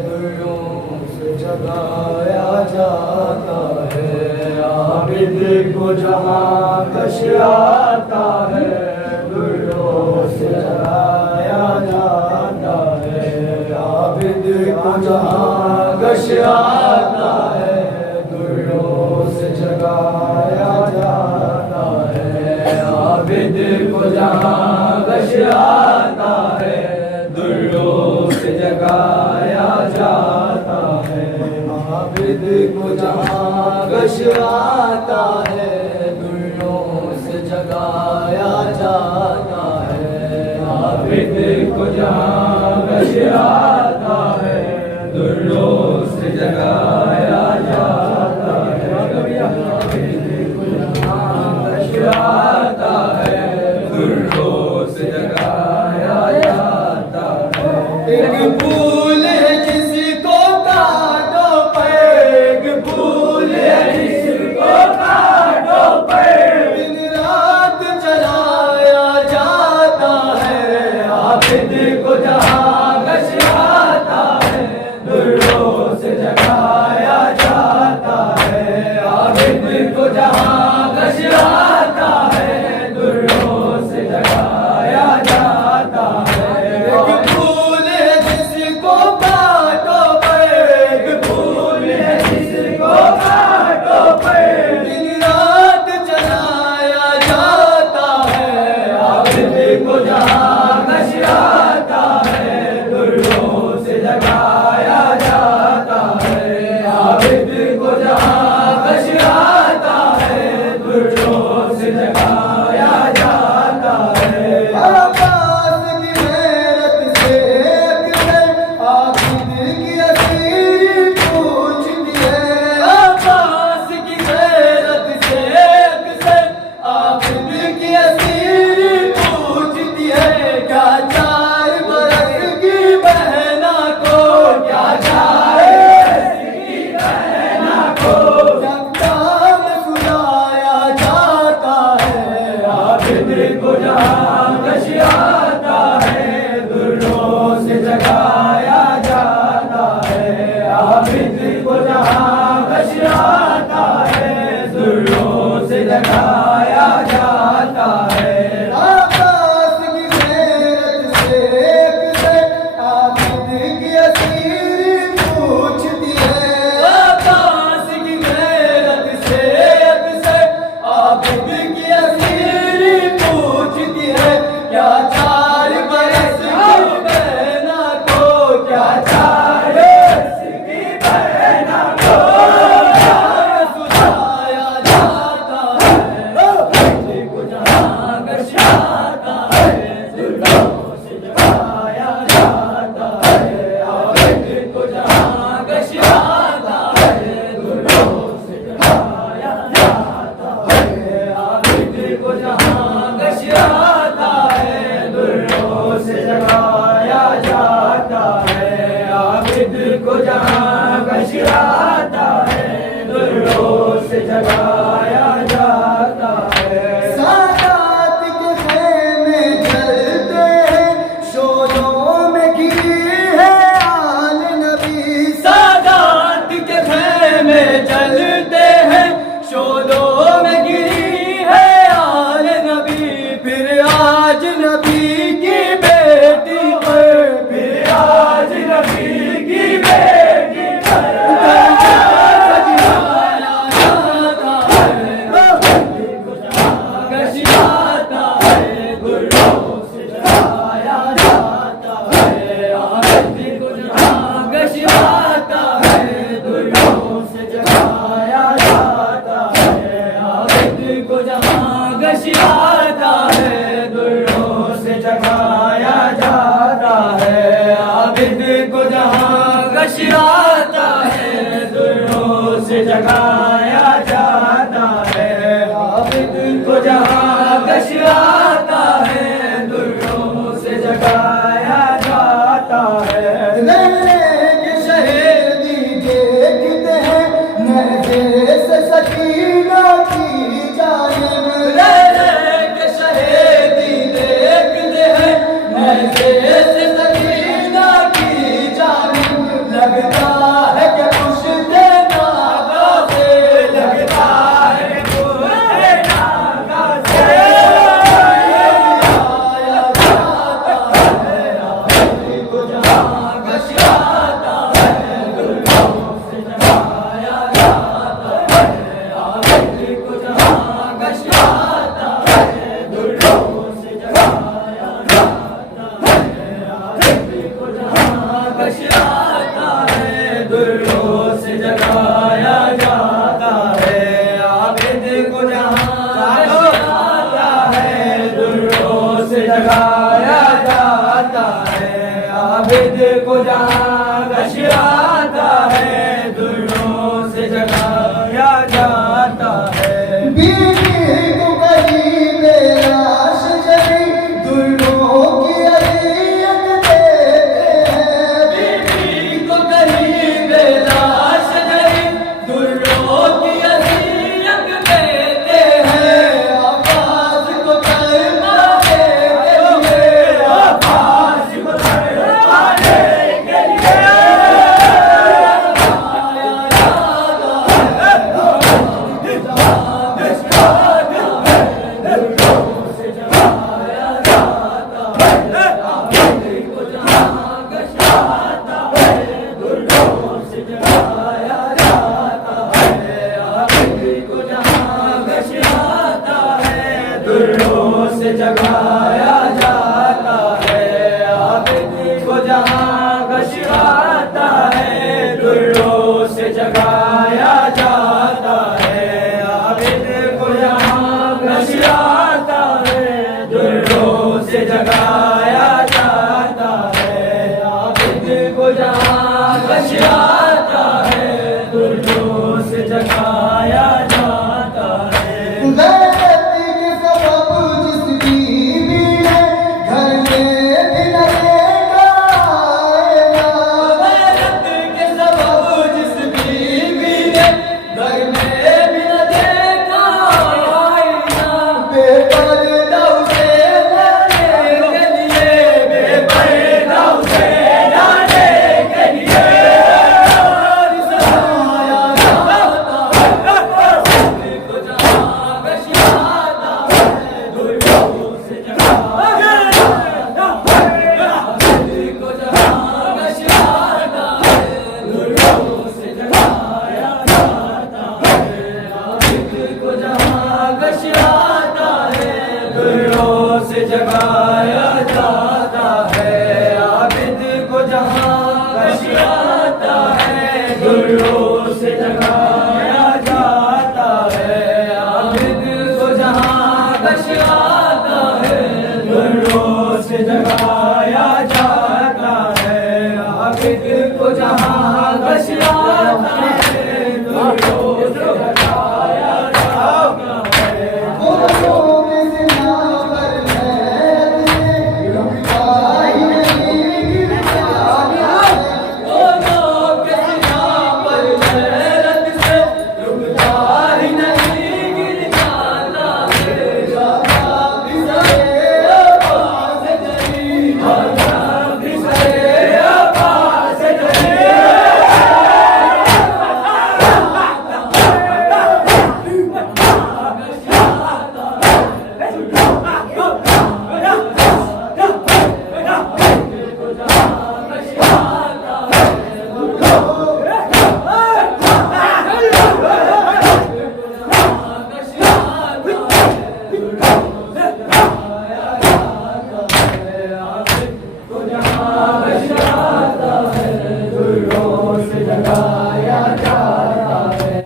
दुर्रों से जगाया जाता है। आबिद को जहाँ कश आता है, दुर्रों से जगाया जाता है। आबिद को जहाँ कश आता है, दुर्रों से जगाया जाता है। आबिद को जहाँ कश आता है, दुर्रों से जगाया जाता है। आबिद को जहाँ कश आता है, दुर्रों से जगाया जाता है। आबिद को जहाँ कश आता है, दुर्रों से जगाया जाता है। आबिद को जहाँ कश आता है, दुर्रों से जगाया जाता है। एक फूल है जिसको काटो पर, एक फूल है जिसको काटो पर, दिन रात जलाया जाता है। आबिद को जहाँ कश आता है, दुर्रों से जगाया जाता है। आबिद को जहाँ कश आता है, दुर्रों से जगाया जाता है। एक फूल है जिसको काटो पर, एक फूल है जिसको काटो पर, दिन रात जलाया जाता है। आबिद को जहाँ कश आता है, दुर्रों से जगाया जाता है। आबिद को जहाँ कश आता है, दुर्रों से जगाया जाता है। आकाश की मेहरत से एक से आबिद की असीरी पूछती है। आकाश की मेहरत से एक से आबिद की असीरी पूछती है। क्या 4 बरस की बहना को, क्या 4 बरस की बहना को जगता में सुलाया जाता है। आबिद को जहाँ कश आता है, दुर्रों से जगाया जाता है। आबिद को जहाँ कश आता है, दुर्रों से जगाया जाता है। आकाश की मेहरत से एक से आबिद की असीरी पूछती है। आकाश की मेहरत से एक से आबिद की असीरी पूछती है। क्या 4 बरस की बहना को, क्या 4 बरस की बहना को सुलाया जाता है। आबिद को जहाँ कश आता है, दुर्रों से जगाया जाता है। आबिद को जहाँ कश आता है, दुर्रों से जगाया जाता है। आबिद को जहाँ कश आता है, दुर्रों से जगाया जाता है। आबिद को जहाँ कश आता है, दुर्रों से जगाया जाता है। सादात के खेमे जलते हैं, शोलों में घिरी है आल नबी। सादात के खेमे जलते हैं, शोलों में घिरी है आल नबी। फिर आज नबी की बेटी पर, फिर आज नबी की बेटी पर सजाया जाता है। आबिद को जहाँ कश आता है, दुर्रों से जगाया जाता है। आबिद को जहाँ कश आता है, दुर्रों से जगाया जाता है। आबिद को जहाँ कश आता है, दुर्रों से जगाया जाता है। आबिद को जहाँ कश आता है, दुर्रों से जगाया जाता है। आबिद को जहाँ कश आता है, दुर्रों से जगाया जाता है। के शहीदी देखते हैं, नज़र से सकीना की जानिब। के शहीदी देखते हैं, नज़र से सकीना की जानिब। लग गशियाता है, दुर्गों से जगाया जाता है। गैरती के सबब जिस बीवी ने घर में भी न देखा आएगा, गैरत के सबब जिस बीवी ने घर में भी न देखा आईना, बेपर्दा उसे जाने के लिए, बेपर्दा उसे जाने के लिए सजाया जाता है। को जहाँ गशियाता है, दुर्गों से जगाया जाता है। को जहाँ गशियाता है, दुर्गों से जगाया जाता है। को जहाँ गशियाता है, दुर्गों से जगाया जाता है। आबिद को जहाँ गशियाता है, दुर्गों से जगाया जाता है। आबिद को जहाँ गशियाता है, दुर्गों से जगाया जाता है। आबिद को जहाँ गशियाता है, दुर्गों